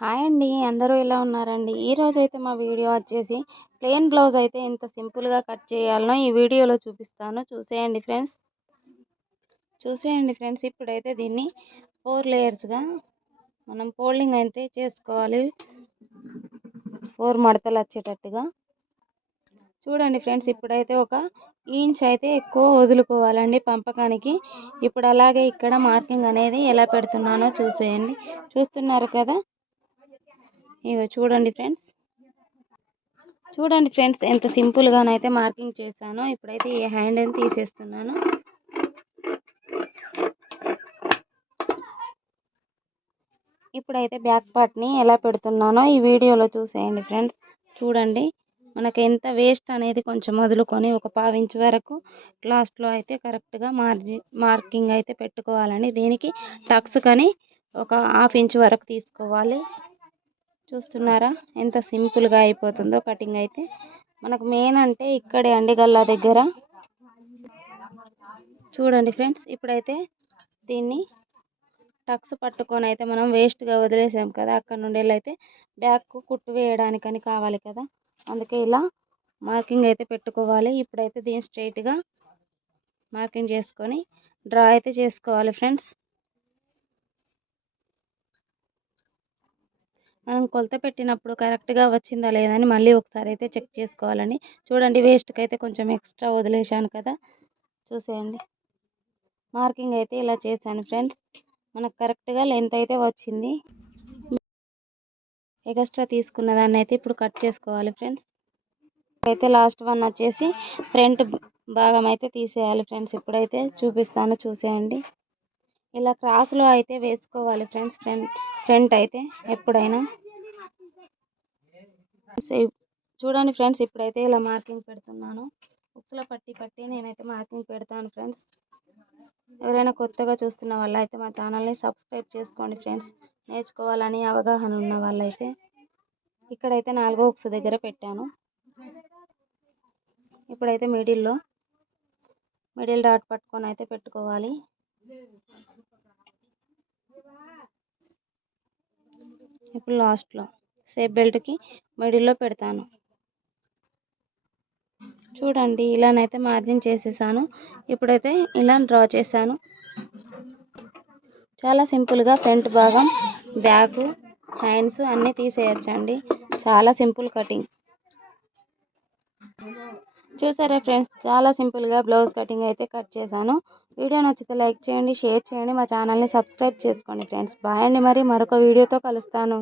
Hi అండి. అందరూ ఎలా ఉన్నారండి? ఈరోజైతే మా వీడియో వచ్చేసి ప్లెయిన్ బ్లౌజ్ అయితే ఎంత సింపుల్‌గా కట్ చేయాలనో ఈ వీడియోలో చూపిస్తాను. చూసేయండి ఫ్రెండ్స్. ఇప్పుడైతే దీన్ని 4 లేయర్స్‌గా మనం ఫోల్డింగ్ అయితే చేసుకోవాలి. 4 మడతలు వచ్చేటట్టుగా. చూడండి ఫ్రెండ్స్, ఇప్పుడైతే ఒక ఇంచ్ అయితే ఎక్కువ వదులుకోవాలండి పంపకానికి. ఇప్పుడు అలాగే ఇక్కడ మార్కింగ్ అనేది ఎలా పెడుతున్నానో చూసేయండి. చూస్తున్నారు కదా? ఇగో చూడండి ఫ్రెండ్స్ ఎంత సింపుల్గానైతే మార్కింగ్ చేశానో. ఇప్పుడైతే ఈ హ్యాండ్ అని తీసేస్తున్నాను. ఇప్పుడైతే బ్యాక్ పార్ట్ని ఎలా పెడుతున్నానో ఈ వీడియోలో చూసేయండి ఫ్రెండ్స్. చూడండి, మనకి ఎంత వేస్ట్ అనేది కొంచెం వదులుకొని ఒక 1/2 ఇంచ్ వరకు లాస్ట్లో అయితే కరెక్ట్గా మార్కింగ్ అయితే పెట్టుకోవాలండి. దీనికి టక్స్ కని ఒక 1/2 ఇంచ్ వరకు తీసుకోవాలి. చూస్తున్నారా ఎంత సింపుల్గా అయిపోతుందో కటింగ్ అయితే. మనకు మెయిన్ అంటే ఇక్కడే అండి, గల్లా దగ్గర. చూడండి ఫ్రెండ్స్, ఇప్పుడైతే దీన్ని టక్స్ పట్టుకొని అయితే మనం వేస్ట్గా వదిలేసాం కదా, అక్కడ నుండి అయితే బ్యాక్ కుట్టు వేయడానికని కావాలి కదా, అందుకే ఇలా మార్కింగ్ అయితే పెట్టుకోవాలి. ఇప్పుడైతే దీన్ని స్ట్రైట్గా మార్కింగ్ చేసుకొని డ్రా అయితే చేసుకోవాలి ఫ్రెండ్స్. మనం కొలత పెట్టినప్పుడు కరెక్ట్గా వచ్చిందా లేదని మళ్ళీ ఒకసారి అయితే చెక్ చేసుకోవాలండి. చూడండి, వేస్ట్కి అయితే కొంచెం ఎక్స్ట్రా వదిలేశాను కదా, చూసేయండి. మార్కింగ్ అయితే ఇలా చేశాను ఫ్రెండ్స్. మనకు కరెక్ట్గా లెంత్ అయితే వచ్చింది. ఎక్స్ట్రా తీసుకున్న దాన్ని అయితే ఇప్పుడు కట్ చేసుకోవాలి ఫ్రెండ్స్. అయితే లాస్ట్ వన్ వచ్చేసి ఫ్రంట్ భాగం అయితే తీసేయాలి ఫ్రెండ్స్. ఇప్పుడైతే చూపిస్తాను, చూసేయండి. ఇలా క్రాస్లో అయితే వేసుకోవాలి ఫ్రెండ్స్. ఫ్రంట్ అయితే ఎప్పుడైనా చూడండి ఫ్రెండ్స్, ఇప్పుడైతే ఇలా మార్కింగ్ పెడుతున్నాను. ఉక్సులో పట్టి నేనైతే మార్కింగ్ పెడతాను ఫ్రెండ్స్. ఎవరైనా కొత్తగా చూస్తున్న వాళ్ళైతే మా ఛానల్ని సబ్స్క్రైబ్ చేసుకోండి ఫ్రెండ్స్. నేర్చుకోవాలని అవగాహన ఉన్న వాళ్ళైతే. ఇక్కడైతే 4వ ఉక్సు దగ్గర పెట్టాను. ఇప్పుడైతే మిడిల్ డాట్ పట్టుకొని అయితే పెట్టుకోవాలి. ఇప్పుడు లాస్ట్లో సేఫ్ బెల్ట్కి మిడిల్లో పెడతాను. చూడండి, ఇలానైతే మార్జిన్ చేసేసాను. ఇప్పుడైతే ఇలా డ్రా చేశాను. చాలా సింపుల్గా ఫ్రంట్ భాగం, బ్యాక్, హ్యాండ్స్ అన్నీ తీసేయచ్చండి. చాలా సింపుల్ కటింగ్. చూసారా ఫ్రెండ్స్, చాలా సింపుల్గా బ్లౌజ్ కటింగ్ అయితే కట్ చేశాను. వీడియో నచ్చితే లైక్ చేయండి, షేర్ చేయండి, మా ఛానల్ని సబ్స్క్రైబ్ చేసుకోండి ఫ్రెండ్స్. బాయ్ అండి. మరి మరొక వీడియోతో కలుస్తాను.